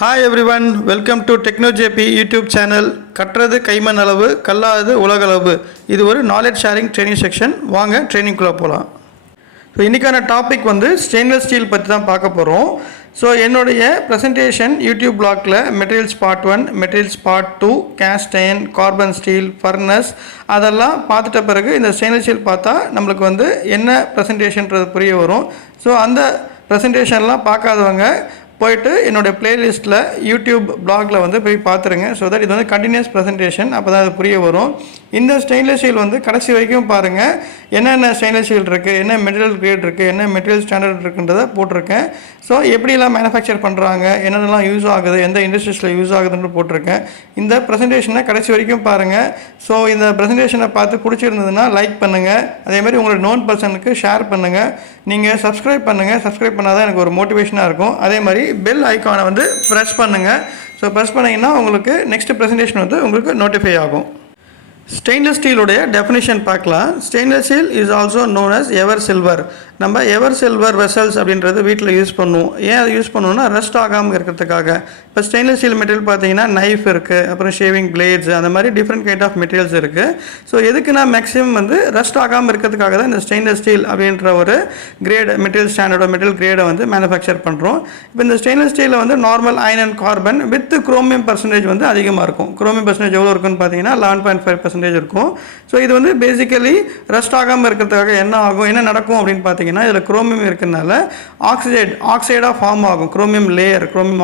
Hi everyone, welcome to TechnoJP YouTube channel. கற்றது கைமண் அளவு கல்லாதது உலகளவு. இது ஒரு நாலேஜ் ஷேரிங் ட்ரைனிங் செக்ஷன். வாங்க ட்ரைனிங்குள்ளே போகலாம். ஸோ இன்றைக்கான டாபிக் ஸ்டெயின்லெஸ் ஸ்டீல் பற்றி தான் பார்க்க போகிறோம். ஸோ என்னுடைய ப்ரெசன்டேஷன் யூடியூப் பிளாகில் materials part 1, materials part 2, cast iron, carbon steel, furnace அதெல்லாம் பார்த்துட்ட பிறகு இந்த ஸ்டெயின்லெஸ் ஸ்டீல் பார்த்தா நம்மளுக்கு என்ன ப்ரெசன்டேஷன்றது புரிய வரும். ஸோ அந்த ப்ரெசன்டேஷன்லாம் பார்க்காதவங்க போய்ட்டு என்னோடய ப்ளேலிஸ்ட்டில் யூடியூப் பிளாகில் போய் பார்த்துருங்க. ஸோ தட் இது கண்டினியூஸ் ப்ரெசன்டேஷன், அப்போ தான் அது புரிய வரும். இந்த ஸ்டெயின்லெஸ் ஸ்டீல் கடைசி வரைக்கும் பாருங்கள். என்னென்ன ஸ்டெயின்லெஸ் ஸ்டீல் இருக்குது, என்ன மெட்டீரியல் கிரேட் இருக்குது, என்ன மெட்டீரியல் ஸ்டாண்டர்ட் இருக்குன்றதை போட்டிருக்கேன். ஸோ எப்படிலாம் மேனுஃபேக்சர் பண்ணுறாங்க, என்னென்னலாம் யூஸ் ஆகுது, எந்த இண்டஸ்ட்ரீஸில் யூஸ் ஆகுதுன்னு போட்டிருக்கேன். இந்த ப்ரெசன்டேஷனை கடைசி வரைக்கும் பாருங்கள். ஸோ இந்த ப்ரெசன்டேஷனை பார்த்து பிடிச்சிருந்ததுன்னா லைக் பண்ணுங்கள். அதேமாதிரி உங்களோட நோன் பர்சனுக்கு ஷேர் பண்ணுங்கள். நீங்கள் சப்ஸ்கிரைப் பண்ணுங்கள். சப்ஸ்கிரைப் பண்ணால் தான் எனக்கு ஒரு மோட்டிவேஷனாக இருக்கும். அதே மாதிரி பெல் ஐக்கானை ப்ரெஸ் பண்ணுங்கள். ஸோ ப்ரெஸ் பண்ணிங்கன்னா உங்களுக்கு நெக்ஸ்ட் ப்ரெசன்டேஷன் உங்களுக்கு நோட்டிஃபை ஆகும். ஸ்டெயின்லெஸ் ஸ்டீலுடைய டெஃபினிஷன் பார்க்கலாம். Stainless steel is also known as ever silver. நம்ம எவர் சில்வர் வெசல்ஸ் அப்படின்றது வீட்டில் யூஸ் பண்ணுவோம். ஏன் அதை யூஸ் பண்ணுவோம்னா ரஸ்ட் ஆகாமல் இருக்கிறதுக்காக. இப்போ ஸ்டெயின்லெஸ் ஸ்டீல் மெட்டீரியல் பார்த்தீங்கன்னா நைஃப் இருக்குது, அப்புறம் ஷேவிங் பிளேட்ஸ், அந்த மாதிரி டிஃப்ரெண்ட் கைண்ட் ஆஃப் மெட்டீரியல்ஸ் இருக்குது. ஸோ எதுக்குன்னா மேக்ஸிமம் ரஸ்ட் ஆகாமல் இருக்கிறதுக்காக தான் இந்த ஸ்டெயின்லெஸ் ஸ்டீல் அப்படின்ற ஒரு கிரேட் மெட்டீரியல் ஸ்டாண்டர்டோ மெட்டீரியல் கிரேடை மேனுஃபேக்சர் பண்ணுறோம். இப்போ இந்த ஸ்டெயின்லெஸ் ஸ்டீலில் normal iron and carbon with chromium percentage அதிகமாக இருக்கும். குரோமியம் பர்சன்டேஜ் எவ்வளோ இருக்குன்னு பார்த்தீங்கன்னா 11.5% இருக்கும். ஸோ இது பேசிக்கலி ரஸ்ட் ஆகாமல் இருக்கிறதுக்காக என்ன நடக்கும் அப்படின்னு பார்த்தீங்கன்னா இதில் குரோமியம் இருக்கிறதுனால ஆக்சைடாக ஃபார்ம் ஆகும். குரோமியம்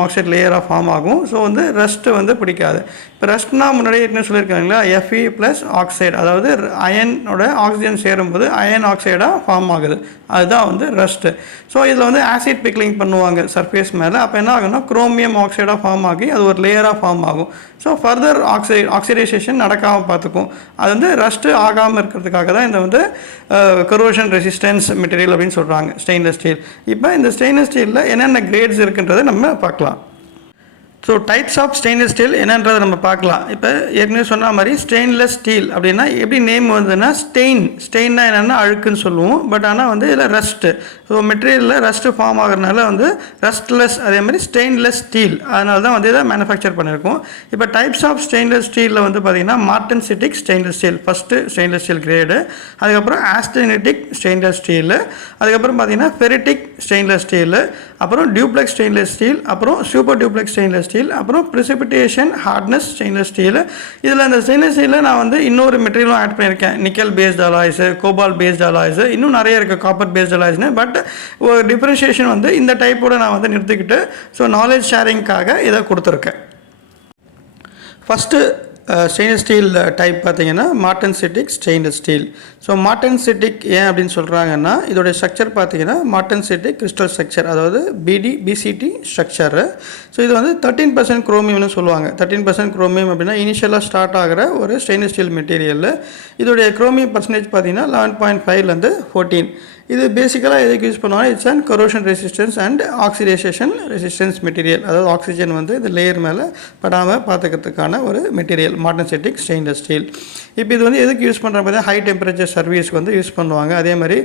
ஆக்சைடு லேயராக ஃபார்ம் ஆகும். ஸோ ரஸ்ட்டு பிடிக்காது. இப்போ ரஸ்ட்னா முன்னாடியே என்ன சொல்லியிருக்காங்களா, Fe + ஆக்சைடு, அதாவது அயனோட ஆக்சிஜன் சேரும்போது அயன் ஆக்சைடாக ஃபார்ம் ஆகுது. அதுதான் ரஸ்ட்டு. ஸோ இதில் ஆசிட் பிக்லிங் பண்ணுவாங்க சர்ஃபேஸ் மேலே. அப்போ என்ன ஆகும்னா குரோமியம் ஆக்சைடாக ஃபார்ம் ஆகி அது ஒரு லேயராக ஃபார்ம் ஆகும். ஸோ ஃபர்தர் ஆக்சிடைசேஷன் நடக்காமல் பார்த்துக்கும். அது ரஸ்ட்டு ஆகாமல் இருக்கிறதுக்காக தான் இந்த கரோஷன் ரெசிஸ்டன்ஸ் மெட்டீரியல் அப்படின்னு சொல்கிறாங்க ஸ்டெயின்லெஸ் ஸ்டீல். இப்போ இந்த ஸ்டெயின்லெஸ் ஸ்டீலில் என்னென்ன கிரேட்ஸ் இருக்குன்றதை நம்ம பார்க்கலாம். So types of stainless steel என்னன்றதை நம்ம பார்க்கலாம். இப்போ ஏற்கனவே சொன்ன மாதிரி ஸ்டெயின்லெஸ் ஸ்டீல் அப்படின்னா எப்படி நேம் வந்ததுன்னா ஸ்டெயின்னா என்னென்னா அழுக்குன்னு சொல்லுவோம். பட் ஆனால் இதில் ரஸ்ட்டு, ஸோ மெட்டீரியலில் ரஸ்ட்டு ஃபார்ம் ஆகிறதுனால ரஸ்ட்லெஸ், அதே மாதிரி ஸ்டெயின்லெஸ் ஸ்டீல், அதனால தான் இதை மேனுஃபேக்சர் பண்ணியிருக்கோம். இப்போ டைப்ஸ் ஆஃப் ஸ்டெயின்லெஸ் ஸ்டீலில் பார்த்தீங்கன்னா martensitic stainless steel first stainless steel grade, அதுக்கப்புறம் ஆஸ்டெனிட்டிக் ஸ்டெயின்லெஸ் ஸ்டீலு, அதுக்கப்புறம் பார்த்தீங்கன்னா ஃபெரிட்டிக் ஸ்டெயின்லெஸ் ஸ்டீலு, அப்புறம் டியூப்ளெக்ஸ் ஸ்டெயின்லெஸ் ஸ்டீல், அப்புறம் சூப்பர் டியூப்ளெக்ஸ் ஸ்டெயின்லெஸ் ஸ்டீல், அப்புறம் ப்ரிசிபிடேஷன் ஹார்ட்னஸ் ஸ்டெயின்லெஸ் ஸ்டீல். இதில் இந்த ஸ்டெயின்லெஸ் ஸ்டீலில் நான் இன்னொரு மெட்டீரியலும் ஆட் பண்ணியிருக்கேன். Nickel based alloys, cobalt based alloys, இன்னும் நிறைய இருக்குது காப்பர் பேஸ்ட் அலாய்ஸ்னு. பட் ஒரு டிஃப்ரென்ஷியேஷன் இந்த டைப்போட நான் நிறுத்திக்கிட்டு ஸோ நாலேஜ் ஷேரிங்காக இதை கொடுத்துருக்கேன். ஃபஸ்ட்டு ஸ்டெயின்லெஸ் ஸ்டீல் டைப் பார்த்தீங்கன்னா மார்டன்சிட்டிக் ஸ்டெயின்லெஸ் ஸ்டீல். ஸோ மார்டன்சிட்டிக் ஏன் அப்படின்னு சொல்கிறாங்கன்னா இதோடைய ஸ்ட்ரக்சர் பார்த்தீங்கன்னா மார்டன்சிட்டிக் கிறிஸ்டல் ஸ்ட்ரக்சர், அதாவது BCT ஸ்ட்ரக்சரு. ஸோ இது 13% குரோமியம்னு சொல்லுவாங்க. 13% குரோமியம் அப்படின்னா இனிஷியலாக ஸ்டார்ட் ஆகிற ஒரு ஸ்டெயின்லெஸ் ஸ்டீல் மெட்டீரியல். இதோடைய குரோமியம் பர்சன்டேஜ் பார்த்தீங்கன்னா 11.5லேருந்து 14. இது பேசிக்கலாக எதுக்கு யூஸ் பண்ணுவாங்க, it's and corrosion resistance and oxidation resistance material. அதாவது ஆக்சிஜன் இந்த லேயர் மேலே படாமல் பார்த்துக்கிறதுக்கான ஒரு மெட்டீரியல் மார்டன்சிட்டிக் ஸ்டெயின்லெஸ் ஸ்டீல். இப்போ இது எதுக்கு யூஸ் பண்ணுற பார்த்தீங்கன்னா ஹை டெம்பரேச்சர் சர்வீஸ்க்கு யூஸ் பண்ணுவாங்க. அதே மாதிரி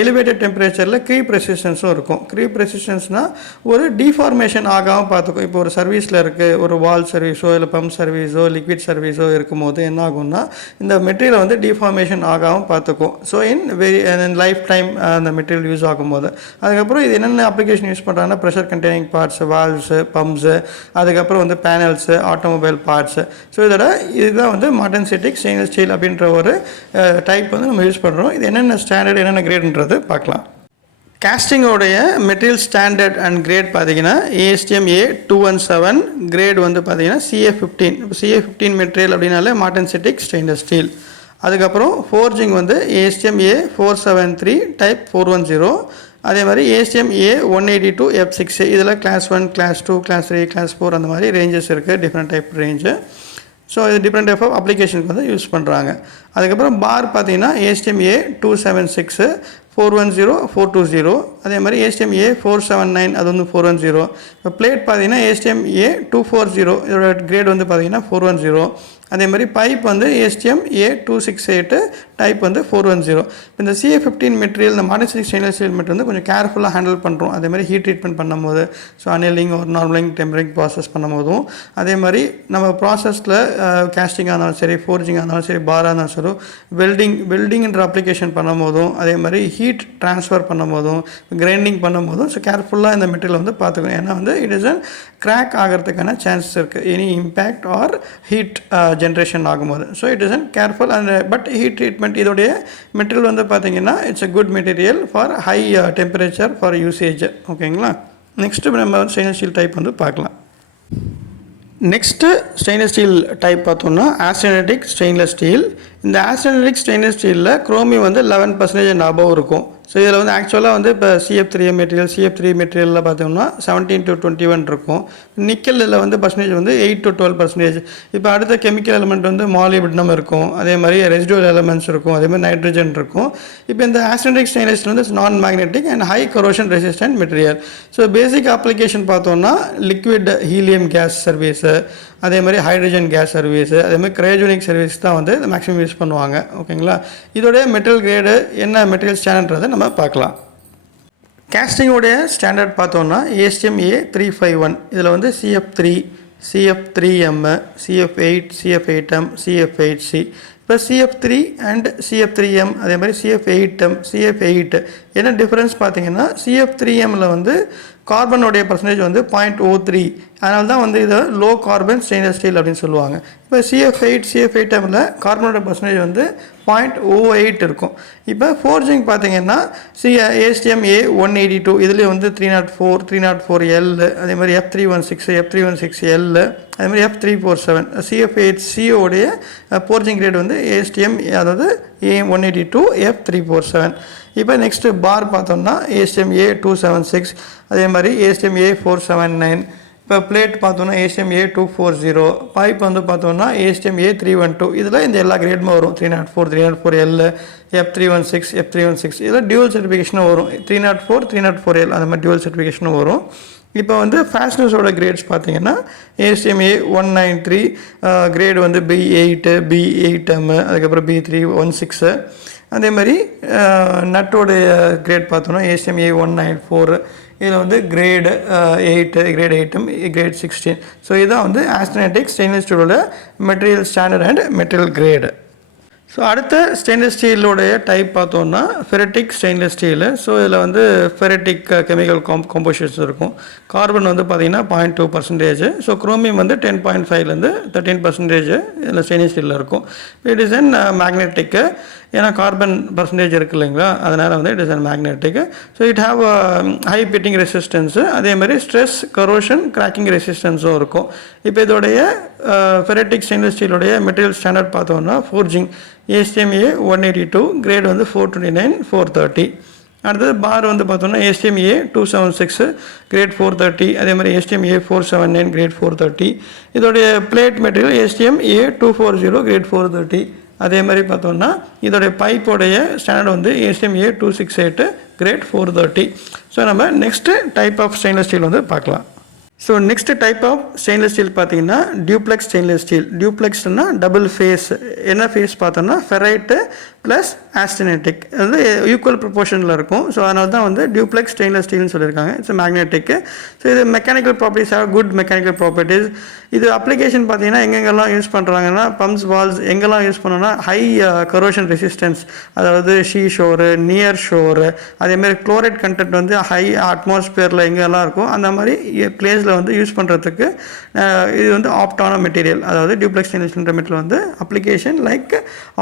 எலிவேட்டட் டெம்பரேச்சரில் க்ரீப் ரெசிஸ்டன்ஸும் இருக்கும். க்ரீப் ரெசிஸ்டன்ஸ்னால் ஒரு டிஃபார்மேஷன் ஆகாமல் பார்த்துக்கும். இப்போ ஒரு சர்வீஸில் இருக்குது, ஒரு வால் சர்வீஸோ இல்லை பம்ப் சர்வீஸோ லிக்விட் சர்வீஸோ இருக்கும்போது என்ன ஆகும்னா இந்த மெட்டீரியலை டிஃபார்மேஷன் ஆகாமல் பார்த்துக்கும். ஸோ இன் லைஃப் டைம் அந்த மெட்டீரியல் யூஸ் ஆகும்போது. அதுக்கப்புறம் இது என்னென்ன அப்ளிகேஷன் யூஸ் பண்ணுறாங்கன்னா pressure containing parts, valves, pumps, அதுக்கப்புறம் பேனல்ஸு, ஆட்டோமொபைல் பார்ட்ஸு. ஸோ இதுதான் மார்டன்சிட்டிக் ஸ்டெயின்லெஸ் ஸ்டீல் அப்படின்ற ஒரு டைப் நம்ம யூஸ் பண்ணுறோம். இது என்னென்ன ஸ்டாண்டர்ட் என்னென்ன கிரேடுன்றது பார்க்கலாம். காஸ்டிங்கோடைய மெட்டீரியல் ஸ்டாண்டர்ட் அண்ட் கிரேட் பார்த்தீங்கன்னா ASTM A217 கிரேட் பார்த்தீங்கன்னா CA15. இப்போ CA15 மெட்டீரியல் அப்படின்னாலே மார்டன்சிட்டிக் ஸ்டெயின்லெஸ் ஸ்டீல். அதுக்கப்புறம் ஃபோர்ஜிங் ASTM A473 டைப் 410. அதே மாதிரி ASTM A182 F6. இதில் கிளாஸ் 1, கிளாஸ் 2, கிளாஸ் 3, கிளாஸ் 4 அந்த மாதிரி ரேஞ்சஸ் இருக்குது, டிஃப்ரெண்ட் டைப் ரேஞ்சு. ஸோ இது டிஃப்ரெண்ட் டைப் ஆஃப் அப்ளிகேஷனுக்கு யூஸ் பண்ணுறாங்க. அதுக்கப்புறம் பார் பார்த்தீங்கன்னா ASTM A276 410 420. அதே மாதிரி ASTM A479 அது 410. இப்போ பிளேட் பார்த்தீங்கன்னா ASTM A240 இதோட கிரேட் பார்த்தீங்கன்னா 410. அதே மாதிரி பைப் ASTM A268 டைப் வந்து 410. இந்த CA15 மெட்டீரியல் இந்த மாடர்ன் ஸ்டெயின்லெஸ் ஸ்டீல் மெட்டீரியல் வந்து கொஞ்சம் கேர்ஃபுல்லாக ஹேண்டில் பண்ணுறோம். அதே மாதிரி ஹீட் ட்ரீட்மெண்ட் பண்ணும்போது, ஸோ அனலிங் ஒரு நார்மலிங் டெம்பரிங் ப்ராசஸ் பண்ணும்போதும், அதே மாதிரி நம்ம ப்ராசஸில் கேஸ்டிங்காக இருந்தாலும் சரி, ஃபோர்ஜிங்காக இருந்தாலும் சரி, பாராக இருந்தாலும் சரி, வெல்டிங்ன்ற அப்ளிகேஷன் பண்ணும்போதும், அதே மாதிரி ஹீட் ட்ரான்ஸ்ஃபர் பண்ணும்போதும், கிரைண்டிங் பண்ணும்போதும், ஸோ கேர்ஃபுல்லாக இந்த மெட்டீரியல் வந்து பார்த்துக்கணும். ஏன்னா வந்து இட் இஸ் அன் கிராக் ஆகிறதுக்கான சான்சஸ் இருக்குது, any impact or heat generation ஆகும்போது. So it is an careful and but heat treatment இதோடைய மெட்டீரியல் வந்து பார்த்தீங்கன்னா it's a good material for high temperature for usage. ஓகேங்களா. நெக்ஸ்ட்டு நம்ம ஸ்டெயின்லெஸ் ஸ்டீல் டைப் வந்து பார்க்கலாம். நெக்ஸ்ட்டு ஸ்டெயின்லெஸ் ஸ்டீல் டைப் பார்த்தோம்னா austenitic stainless steel. இந்த ஆஸ்டெனிட்டிக் ஸ்டெயின்லெஸ் ஸ்டீலில் குரோமியம் வந்து 11% அண்ட் அபவ் இருக்கும். ஸோ இதில் வந்து ஆக்சுவலாக வந்து இப்போ CF3 மெட்டீரியல், CF3 மெட்டீரியலில் பார்த்தோம்னா 17 to 21 இருக்கும். நிக்கலில் வந்து பர்சன்டேஜ் வந்து 8 to 12%. இப்போ அடுத்த கெமிக்கல் எலிமெண்ட் வந்து மாலிப்டினம் இருக்கும், அதே மாதிரி ரெசிடுவல் எலிமெண்ட்ஸ் இருக்கும், அதே மாதிரி நைட்ரஜன் இருக்கும். இப்போ இந்த ஆஸ்டெனிட்டிக் ஸ்டெயின்லெஸ் வந்து நான் magnetic and high corrosion resistant material. So basic application பார்த்தோம்னா லிக்விட் ஹீலியம் கேஸ் சர்வீஸு, அதே மாதிரி ஹைட்ரஜன் கேஸ் சர்வீஸு, அதே மாதிரி கிரையோஜெனிக் சர்வீஸ் தான் வந்து மேக்ஸிமம் யூஸ் பண்ணுவாங்க. ஓகேங்களா. இதோடைய மெட்டீரியல் கிரேடு என்ன மெட்டீரியல் ஸ்டாண்டர்ட்ன்றதை நம்ம பார்க்கலாம். கேஸ்டிங்கோடைய ஸ்டாண்டர்ட் பார்த்தோம்னா ASTM A351. இதில் வந்து CF3, CF3M, CF8, CF8M, CF8C. இப்போ CF3 அண்ட் CF3M, அதே மாதிரி CF8M, CF8 என்ன டிஃப்ரென்ஸ் பார்த்தீங்கன்னா CF3Mல வந்து கார்பனுடைய பர்சன்டேஜ் வந்து 0.03. அதனால தான் வந்து இதை லோ கார்பன் ஸ்டெயின்லெஸ் ஸ்டீல் அப்படின்னு சொல்லுவாங்க. இப்போ CF8Mல கார்பனோட பர்சன்டேஜ் வந்து 0.08 இருக்கும். இப்போ ஃபோர்ஜிங் பார்த்தீங்கன்னா ASTM A182 இதுலேயே வந்து 304, 304L, அதே மாதிரி F316, F316L, அதே மாதிரி F347. CF8COடைய ஃபோர்ஜிங் கிரேட் வந்து ASTM, அதாவது A182, F347. இப்போ நெக்ஸ்ட்டு பார் பார்த்தோம்னா ASTM A276, அதே மாதிரி ASTM A479. இப்போ பிளேட் பார்த்தோம்னா ASTM A240. பைப் வந்து பார்த்தோம்னா ASTM A312. இதில் இந்த எல்லா கிரேடுமே வரும். 304, 304L, F316, F316. இதில் டியூவல் சர்டிஃபிகேஷனும் வரும். 304, 304L அந்த மாதிரி டியூவல் சர்டிஃபிகேஷனும் வரும். இப்போ வந்து ஃபேஷனஸோட கிரேட்ஸ் பார்த்தீங்கன்னா ASTM A193 கிரேடு வந்து B8, B8M, அதுக்கப்புறம் B316. அதே மாதிரி நட்டோடைய கிரேட் பார்த்தோன்னா ASTM A194. இதில் வந்து grade 8, great 8M, great 16. So இதுதான் வந்து ஆஸ்டெனிட்டிக் ஸ்டெயின்லெஸ் ஸ்டீலோட material standard and material grade. So அடுத்த ஸ்டெயின்லெஸ் ஸ்டீலோடைய டைப் பார்த்தோன்னா ஃபெரட்டிக் ஸ்டெயின்லெஸ் ஸ்டீலு. ஸோ இதில் வந்து ஃபெரட்டிக் கெமிக்கல் காம்போசிஷன்ஸ் இருக்கும். கார்பன் வந்து பார்த்திங்கன்னா 0.2%. ஸோ குரோமியம் வந்து 10.5லேருந்து 13% இதில் ஸ்டெயின்லெஸ் ஸ்டீலில் இருக்கும். இட் இஸ் அன் மேக்னெட்டிக்கு, ஏன்னா கார்பன் பர்சன்டேஜ் இருக்குது இல்லைங்களா, அதனால் வந்து it is an magnetic. So it have high pitting resistance, அதே மாதிரி ஸ்ட்ரெஸ், கரோஷன், கிராக்கிங் ரெசிஸ்டன்ஸும் இருக்கும். இப்போ இதோடைய ஃபெரட்டிக் ஸ்டெயின்லெஸ் ஸ்டீலோடைய மெட்டீரியல் ஸ்டாண்டர்ட் பார்த்தோன்னா ஃபோர்ஜிங் ASTM A182, கிரேட் வந்து 429, 430. அடுத்தது பார் வந்து பார்த்தோம்னா ASTM A276, கிரேட் 430. அதே மாதிரி ASTM A479, கிரேட் 430. இதோடைய plate material ASTM A240, great 430. அதே மாதிரி பார்த்தோம்னா இதோடைய பைப்போடைய ஸ்டாண்டர்ட் வந்து ASTM A268, கிரேட் 430. ஸோ நம்ம next type of stainless steel வந்து பார்க்கலாம். So next type of stainless steel பார்த்தீங்கன்னா டியூப்ளெக்ஸ் ஸ்டெயின்லெஸ் ஸ்டீல். டியூப்ளெக்ஸ்னா டபுள் ஃபேஸ். என்ன ஃபேஸ் பார்த்தோம்னா ஃபெரைட்டு ப்ளஸ் ஆஸ்டெனிட்டிக், அது ஈக்குவல் ப்ரொபோர்ஷனில் இருக்கும். ஸோ அதனால தான் வந்து டியூப்ளெக்ஸ் ஸ்டெயின்லெஸ் ஸ்டீல்னு சொல்லியிருக்காங்க. இட்ஸ் மேக்னெட்டிக்கு. ஸோ இது mechanical properties are good mechanical properties. இது அப்ளிகேஷன் பார்த்தீங்கன்னா எங்கெங்கெல்லாம் யூஸ் பண்ணுறாங்கன்னா பம்ப்ஸ், வால்ஸ் எங்கெல்லாம் யூஸ் பண்ணோன்னா ஹை கரோஷன் ரெசிஸ்டன்ஸ், அதாவது ஷீ ஷோரு, நியர் ஷோரு, அதேமாதிரி குளோரைட் கண்டென்ட் வந்து ஹை அட்மாஸ்பியரில் எங்கெல்லாம் இருக்கும் அந்த மாதிரி பிளேஸில் வந்து யூஸ் பண்ணுறதுக்கு இது வந்து ஆப்டான மெட்டீரியல். அதாவது டியூப்ளெக்ஸ் ஸ்டெயின்லெஸ் ஸ்டீல் மெட்டீரியல் வந்து application like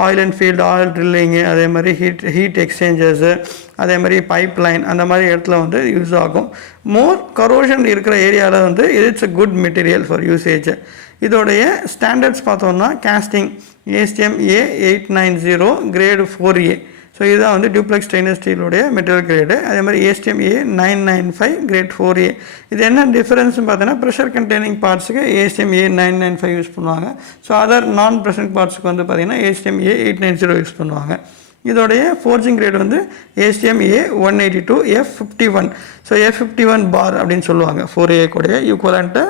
oil and field, oil drilling, அதே மாதிரி ஹீட் எக்ஸ்சேஞ்சர்ஸு, அதே மாதிரி பைப் லைன் அந்த மாதிரி இடத்துல வந்து யூஸ் ஆகும். மோர் கரோஷன் இருக்கிற ஏரியாவில் வந்து it's a good material for usage. இதோடைய ஸ்டாண்டர்ட்ஸ் பார்த்தோம்னா casting ASTM A890, grade 4A. So இதுதான் வந்து டியூப்ளெக்ஸ் ஸ்டெயின்லெஸ் ஸ்டீலோடைய மெட்டீரியல் கிரேடு. அதே மாதிரி ASTM A995, கிரேட் 4A. இது என்ன டிஃபரன்ஸ்னு பார்த்தீங்கன்னா ப்ரெஷர் கண்டெய்னிங் பார்ட்ஸுக்கு ASTM A995 யூஸ் பண்ணுவாங்க. ஸோ அதர் நான் ப்ரெஷர் பார்ட்ஸுக்கு வந்து பார்த்திங்கன்னா ASTM A890 யூஸ் பண்ணுவாங்க. இதோடைய ஃபோர்ஜிங் கிரேட் வந்து ASTM A182, F51. So F51 bar அப்படின்னு சொல்லுவாங்க. 4A கூடைய ஈக்குவலண்ட்டு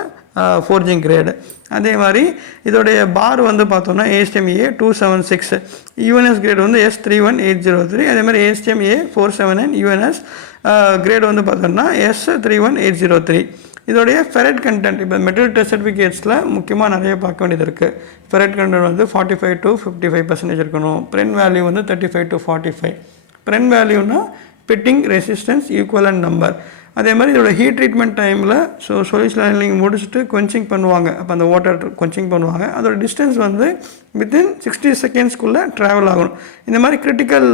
ஃபோர்ஜிங் கிரேடு. அதே மாதிரி இதோடைய பார் வந்து பார்த்தோம்னா ASTM A276, UNS கிரேடு வந்து S31803. அதே மாதிரி ASTM A479 UNS கிரேடு வந்து பார்த்தோம்னா S31803. இதோடைய ஃபெரட் கண்டென்ட் இப்போ மெட்டல் டெஸ்ட் சர்டிஃபிகேட்ஸில் முக்கியமாக நிறைய பார்க்க வேண்டியது இருக்குது. ஃபெரட் கண்டென்ட் வந்து 45 to 55% இருக்கணும். ப்ரென் வேல்யூ வந்து 35 to 45. ப்ரென் வேல்யூனா பிட்டிங் ரெசிஸ்டன்ஸ் ஈக்குவலன்ட் நம்பர். அதே மாதிரி இதோட ஹீட் ட்ரீட்மெண்ட் டைமில் சொல்யூஷன் ஹேண்ட்லிங் முடிச்சுட்டு கொஞ்சிங் பண்ணுவாங்க. அப்போ அந்த வாட்டர் கொஞ்சிங் பண்ணுவாங்க. அதோட டிஸ்டன்ஸ் வந்து வித்தின் 60 செகண்ட்ஸ்க்குள்ளே ட்ராவல் ஆகணும். இந்த மாதிரி கிரிட்டிக்கல்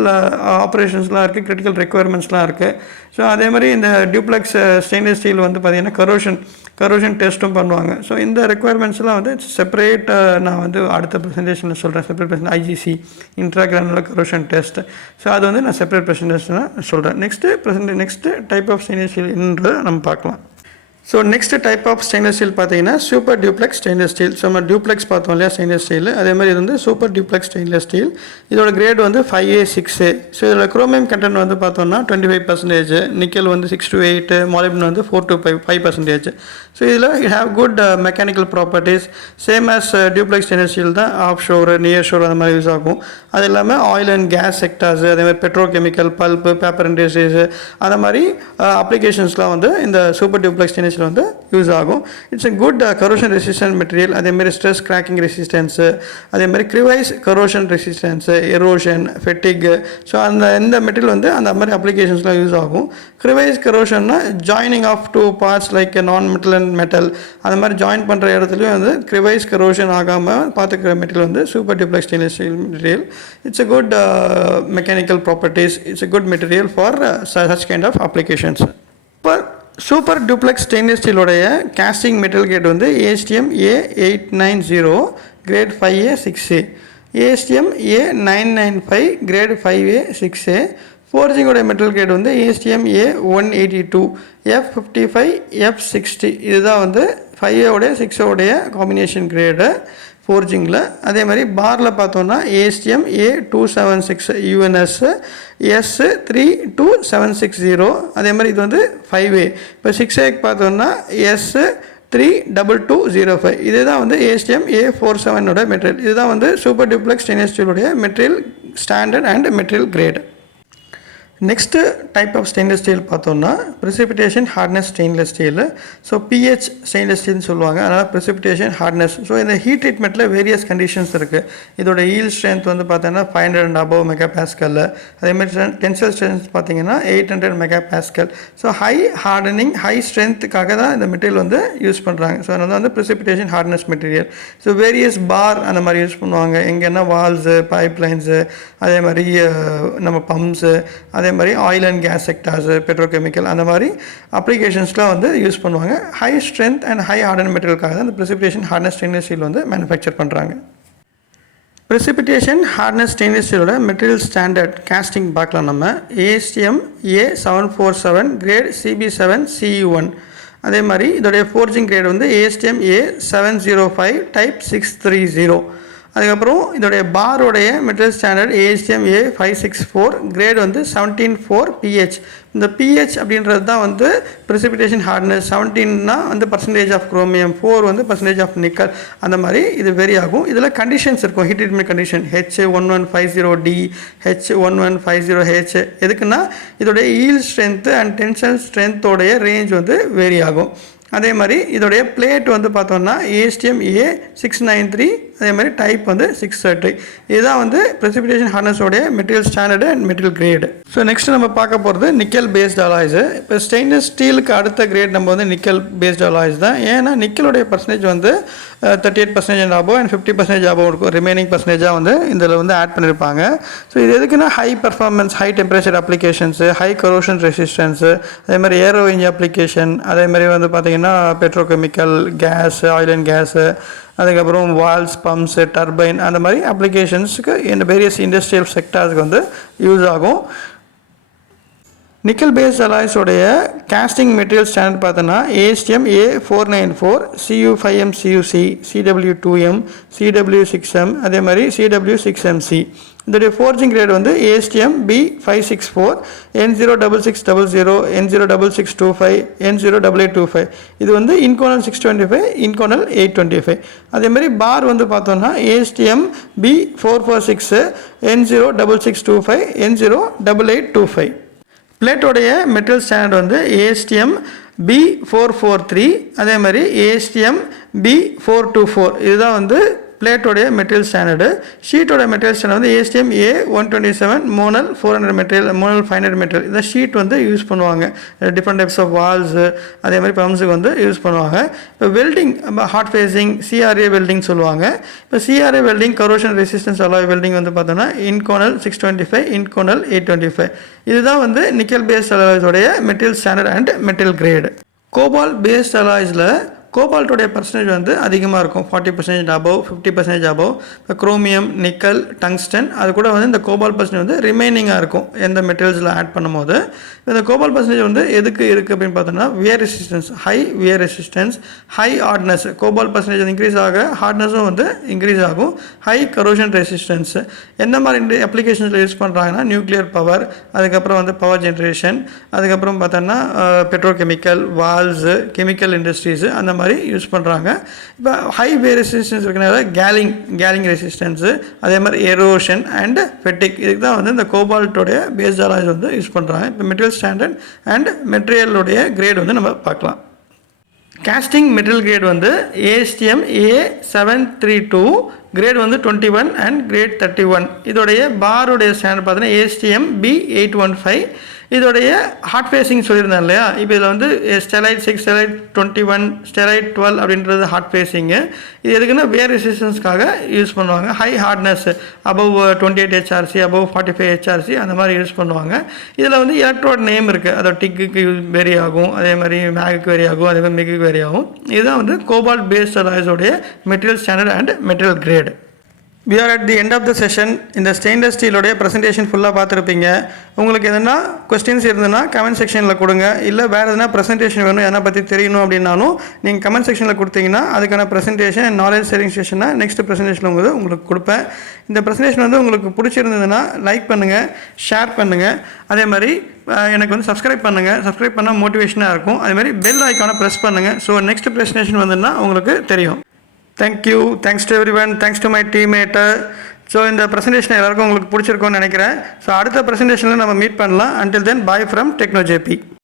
ஆப்ரேஷன்ஸ்லாம் இருக்குது, கிரிட்டிக்கல் ரெக்குயர்மெண்ட்ஸ்லாம் இருக்குது. ஸோ அதே மாதிரி இந்த டியூப்ளெக்ஸ் ஸ்டெயின்லெஸ் ஸ்டீல் வந்து பார்த்திங்கன்னா கரோஷன் டெஸ்ட்டும் பண்ணுவாங்க. ஸோ இந்த ரெக்குயர்மெண்ட்ஸ்லாம் வந்து செப்பரேட் நான் வந்து அடுத்த ப்ரெசன்டேஷனில் சொல்கிறேன். Separate IGC intragranular corrosion test. So அது வந்து நான் செப்பரேட் ப்ரெசன்டேஷனாக சொல்கிறேன். Next type of stainless steel என்றதை நம்ம பார்க்கலாம். So next type of stainless steel பார்த்தீங்கன்னா super duplex stainless steel. So நம்ம டியூப்ளெக்ஸ் பார்த்தோம் இல்லையா ஸ்டெயின்லெஸ் ஸ்டீல், அதே மாதிரி இது வந்து சூப்பர் டியூப்ளெக்ஸ் ஸ்டெயின்லெஸ் ஸ்டீல். இதோட கிரேட் வந்து 5A 6A. ஸோ இதில் குரோமியம் கண்டென்ட் வந்து பார்த்தோம்னா 25%, நிக்கல் வந்து 6 to 8, மாலிப்டினம் வந்து 4 to 5%. ஸோ இதில் it have good mechanical properties. Same as duplex stainless steel தான் ஆஃப் ஷோர், நியர் ஷோர் அந்த மாதிரி யூஸ் ஆகும். அது இல்லாமல் ஆயில் அண்ட் கேஸ் செக்டார்ஸ், அதே மாதிரி பெட்ரோகெமிக்கல், பல்ப்பு, பேப்பர் இண்டஸ்ட்ரீஸ் அந்த மாதிரி அப்ளிகேஷன்ஸ்லாம் வந்து இந்த சூப்பர் டியூப்ளெக்ஸ் ஸ்டெயின்லெஸ் ஸ்டீல் வந்து யூஸ் ஆகும். It's a good corrosion resistant material. அதே மாதிரி ஸ்ட்ரெஸ் கிராக்கிங் ரெசிஸ்டன்ஸு, அதே மாதிரி crevice corrosion resistance, erosion, fatigue. So இந்த மெட்டீரியல் வந்து அந்த மாதிரி அப்ளிகேஷன்ஸ்லாம் யூஸ் ஆகும். கிரிவைஸ் கரோஷன்னா joining of two parts like non metal and metal, அந்த மாதிரி ஜாயின் பண்ணுற இடத்துலையும் வந்து கிரிவைஸ் கரோஷன் ஆகாமல் பார்த்துக்கிற மெட்டீரியல் வந்து super duplex stainless steel material. It's a good mechanical properties. It's a good material for such kind of applications. இப்போ super duplex stainless ஸ்டீலோடைய கேஸ்டிங் மெட்டல் கிரேட் வந்து ASTM A890 grade 5A 6A, ASTM A995 grade 5A 6A. ஃபோர்ஜிங்கோட metal grade வந்து ASTM A182 F55 F60. இதுதான் வந்து 5A உடைய 6A உடைய combination grade ஃபோர்ஜிங்கில். அதே மாதிரி பாரில் பார்த்தோன்னா ASTM A276 UNS S32760. அதே மாதிரி இது வந்து 5A. இப்போ 6Aக்கு பார்த்தோன்னா S32205. இதுதான் வந்து ASTM A47 மெட்டீரியல். இதுதான் வந்து சூப்பர் டியூப்ளெக்ஸ் ஸ்டெயின்லெஸ் ஸ்டீலுடைய material standard and material grade. Next type of stainless steel பார்த்தோம்னா precipitation hardness stainless steel. So PH stainless ஸ்டீல்னு சொல்லுவாங்க. அதனால் ப்ரெசிபிடேஷன் ஹார்ட்னஸ். ஸோ இந்த ஹீட் ட்ரீட்மெண்ட்டில் வேரியஸ் கண்டிஷன்ஸ் இருக்குது. இதோட ஈல்ட் ஸ்ட்ரென்த் வந்து பார்த்தீங்கன்னா 500 and above மெகாபாஸ்கல். அதேமாதிரி டென்சைல் ஸ்ட்ரென்த் பார்த்தீங்கன்னா 800 megapascal. So high hardening, high ஸ்ட்ரென்த்துக்காக தான் இந்த மெட்டீரியல் வந்து யூஸ் பண்ணுறாங்க. ஸோ அதனால் வந்து precipitation hardness material. So various bar அந்த மாதிரி யூஸ் பண்ணுவாங்க. எங்கன்னா வால்ஸு, பைப் லைன்ஸு, அதே மாதிரி நம்ம பம்ப்ஸு, அதே மாதிரி oil and gas sectors, petrochemical அந்த மாதிரி அப்ளிகேஷன்ஸ்லாம் வந்து யூஸ் பண்ணுவாங்க. High strength and high harden மெட்டீரியலுக்காக தான் இந்த ப்ரெசிபிடேஷன் ஹார்ட்னஸ் ஸ்டெயின்லெஸ் ஸ்டீல் வந்து மேனுஃபேக்சர் பண்ணுறாங்க. ப்ரெசிபிடேஷன் ஹார்ட்னஸ் ஸ்டெயின்லெஸ் ஸ்டீலோட மெட்டீரியல் ஸ்டாண்டர்ட் கேஸ்டிங் பார்க்கலாம். நம்ம ASTM A747 great CB7 CE1. அதே மாதிரி இதோடைய ஃபோர்ஜிங் கிரேட் வந்து ASTM A705 டைப் 630. அதுக்கப்புறம் இதோடைய பாரோடைய material standard ASTM A564 grade வந்து 17.4 pH. இந்த pH அப்படின்றது தான் வந்து ப்ரெசிபிடேஷன் ஹார்ட்னஸ். 17னா வந்து பர்சன்டேஜ் ஆஃப் குரோமியம், 4 வந்து பர்சன்டேஜ் ஆஃப் நிக்கல், அந்த மாதிரி இது வெரி ஆகும். இதில் கண்டிஷன்ஸ் இருக்கும், heat treatment condition H1150D, H1150H. எதுக்குன்னா இதோடைய ஈல்ட் ஸ்ட்ரென்த்து அண்ட் டென்ஷன் ஸ்ட்ரென்த்தோடைய ரேஞ்ச் வந்து வேரி ஆகும். அதே மாதிரி இதோடைய பிளேட் வந்து பார்த்தோம்னா ASTM A693, அதே மாதிரி டைப் வந்து 630. இதுதான் வந்து ப்ரெசிபிடேஷன் ஹார்ட்னஸோடைய material standard and material grade. So next நம்ம பார்க்க போகிறது நிக்கல் பேஸ்ட் அலாய்ஸு. இப்போ ஸ்டெயின்லெஸ் ஸ்டீலுக்கு அடுத்த கிரேட் நம்ம வந்து நிக்கல் பேஸ்ட் அலாய்ஸ் தான். ஏன்னா நிக்கலுடைய பர்சன்டேஜ் வந்து 38% and above and 50% above இருக்கும். ரிமைனிங் பர்சன்டேஜாக வந்து இதில் வந்து ஆட் பண்ணியிருப்பாங்க. ஸோ இது எதுக்குன்னா high performance, high temperature applications, high corrosion resistance, அதே மாதிரி ஏரோ இன்ஜின் அப்ளிகேஷன், அதே மாதிரி வந்து பார்த்திங்கன்னா petrochemical, gas, oil and gas, அதுக்கப்புறம் வால்ஸ், பம்ப்ஸு, டர்பைன் அந்த மாதிரி அப்ளிகேஷன்ஸுக்கு இந்த வேரியஸ் இண்டஸ்ட்ரியல் செக்டார்ஸுக்கு வந்து யூஸ் ஆகும். நிக்கல் பேஸ்ட் அலாய்ஸ் உடைய casting மெட்டீரியல் ஸ்டாண்டர்ட் பார்த்தோன்னா ASTM A494 CU5M CUC CW2M CW6M அதே மாதிரி CW6MC. இதோடைய ஃபோர்ஜிங் கிரேட் வந்து ASTM B564 N06600 N06625 N08825. இது வந்து இன்கோனல் 625 இன்கோனல் 825. அதே மாதிரி பார் வந்து பார்த்தோம்னா ASTM B446 N06625 N08825. பிளேட்டோடைய மெட்டீரியல் ஸ்டாண்டர்ட் வந்து ASTM B443 அதே மாதிரி ASTM B424. இதுதான் வந்து பிளேட்டோடைய மெட்டீரியல் ஸ்டாண்டர்டு. ஷீட்டோட மெட்டீரியல் ஸ்டாண்டர்ட் வந்து ASTM A127 Monel 400 material Monel 500 material. இந்த ஷீட் வந்து யூஸ் பண்ணுவாங்க டிஃப்ரெண்ட் டைப்ஸ் ஆஃப் வால்ஸு அதே மாதிரி பம்ப்ஸுக்கு வந்து யூஸ் பண்ணுவாங்க. இப்போ welding hot facing CRA welding சொல்லுவாங்க. இப்போ CRA welding corrosion resistance alloy welding வந்து பார்த்தோன்னா இன்கோனல் 625 இன்கோனல் 825. இதுதான் வந்து நிக்கல் பேஸ்ட் அலாய்ஸோடைய material standard and material grade. Cobalt based அலாய்ஸில் கோபால்ட்டோடைய பர்சன்டேஜ் வந்து அதிகமாக இருக்கும் 40% அபவ் 50% அபவ். இப்போ குரோமியம் நிக்கல் டங்ஸ்டன் அது கூட வந்து இந்த கோபால்ட் பர்சன்டேஜ் வந்து ரிமைனிங்காக இருக்கும் எந்த மெட்டீரியல்ஸில் ஆட் பண்ணும்போது. இந்த கோபால்ட் பர்சன்டேஜ் வந்து எதுக்கு இருக்குது அப்படின்னு பார்த்தோம்னா wear resistance high wear resistance high hardness. Cobalt percentage increase ஆக ஹார்ட்னஸும் வந்து இன்க்ரீஸ் ஆகும். ஹை கரோஷன் ரெசிஸ்டன்ஸ் எந்த மாதிரி அப்ளிகேஷன்ஸில் யூஸ் பண்ணுறாங்கன்னா நியூக்ளியர் பவர் அதுக்கப்புறம் வந்து பவர் ஜென்ரேஷன் அதுக்கப்புறம் பார்த்தோன்னா பெட்ரோகெமிக்கல் வால்ஸு கெமிக்கல் இண்டஸ்ட்ரீஸு அந்த மாதிரி யூஸ் பண்ணுறாங்க. இப்போ ஹை வியர் ரெசிஸ்டன்ஸ் இருக்கிறனால கேலிங் ரெசிஸ்டன்ஸு அதே மாதிரி எரோஷன் அண்ட் ஃபெட்டிக் இதுக்கு தான் வந்து இந்த கோபால்ட்டோடைய பேஸ்ட் அலாய்ஸ் வந்து யூஸ் பண்ணுறாங்க. இப்போ மெட்டீரியல் ஸ்டாண்டர்ட் அண்ட் மெட்டீரியலுடைய கிரேட் வந்து நம்ம பார்க்கலாம். casting மெட்டீரியல் கிரேட் வந்து ASTM A732 கிரேட் வந்து 21 அண்ட் கிரேட் 31. இதோடைய பாருடைய ஸ்டாண்டர்ட் பார்த்தீங்கன்னா ASTM B815. இதோடைய ஹாட் ஃபேஸிங் சொல்லியிருந்தேன் இல்லையா. இப்போ இதில் வந்து ஸ்டெரைட் 6 ஸ்டெரைட் 21 ஸ்டெரைட் 12 அப்படின்றது ஹாட் ஃபேஸிங்கு. இது எதுக்குன்னா வேர் ரெசிஸ்டன்ஸ்க்காக யூஸ் பண்ணுவாங்க. High hardness above 28 HRC above 45 HRC அந்த மாதிரி யூஸ் பண்ணுவாங்க. இதில் வந்து எலக்ட்ரோட் நேம் இருக்குது. அதோட டிக்குக்கு வேரி ஆகும் அதே மாதிரி மேகுக்கு வேரி ஆகும் அதே மாதிரி மிகுக்கு வேரி ஆகும். இதுதான் வந்து கோபால்ட் பேஸ்ட் அலாய்ஸோடைய material standard and material grade. We are at the end of the session. இந்த ஸ்டெயின்லெஸ் ஸ்டீலோடைய ப்ரெசன்டேஷன் ஃபுல்லாக பார்த்துருப்பீங்க. உங்களுக்கு எதனா கொஸ்டின்ஸ் இருந்ததுன்னா கமெண்ட் செக்ஷனில் கொடுங்க. இல்லை வேறு எதனா ப்ரெசன்டேஷன் வேணும் எதனா பற்றி தெரியணும் அப்படின்னாலும் நீங்கள் கமெண்ட் செக்ஷனில் கொடுத்தீங்கன்னா அதுக்கான ப்ரெசன்டேஷன் நாலேஜ் ஷேரிங் செஷனாக நெக்ஸ்ட் ப்ரெசன்டேஷன் உங்களுக்கு கொடுப்பேன். இந்த ப்ரெசன்டேஷன் வந்து உங்களுக்கு பிடிச்சிருந்ததுன்னா லைக் பண்ணுங்கள் ஷேர் பண்ணுங்கள் அதே மாதிரி எனக்கு வந்து சப்ஸ்கிரைப் பண்ணுங்கள். சப்ஸ்கிரைப் பண்ணால் மோட்டிவேஷனாக இருக்கும். அதே மாதிரி பெல் ஐக்கானை ப்ரெஸ் பண்ணுங்கள். ஸோ நெக்ஸ்ட் ப்ரெசன்டேஷன் வந்துன்னா உங்களுக்கு தெரியும். Thank you. Thanks to everyone. Thanks to my teammate. So இந்த ப்ரெசன்டேஷன் எல்லாருக்கும் உங்களுக்கு பிடிச்சிருக்கும்னு நினைக்கிறேன். ஸோ அடுத்த ப்ரெசன்டேஷனில் நம்ம மீட் பண்ணலாம். Until then, bye from TechnoJP.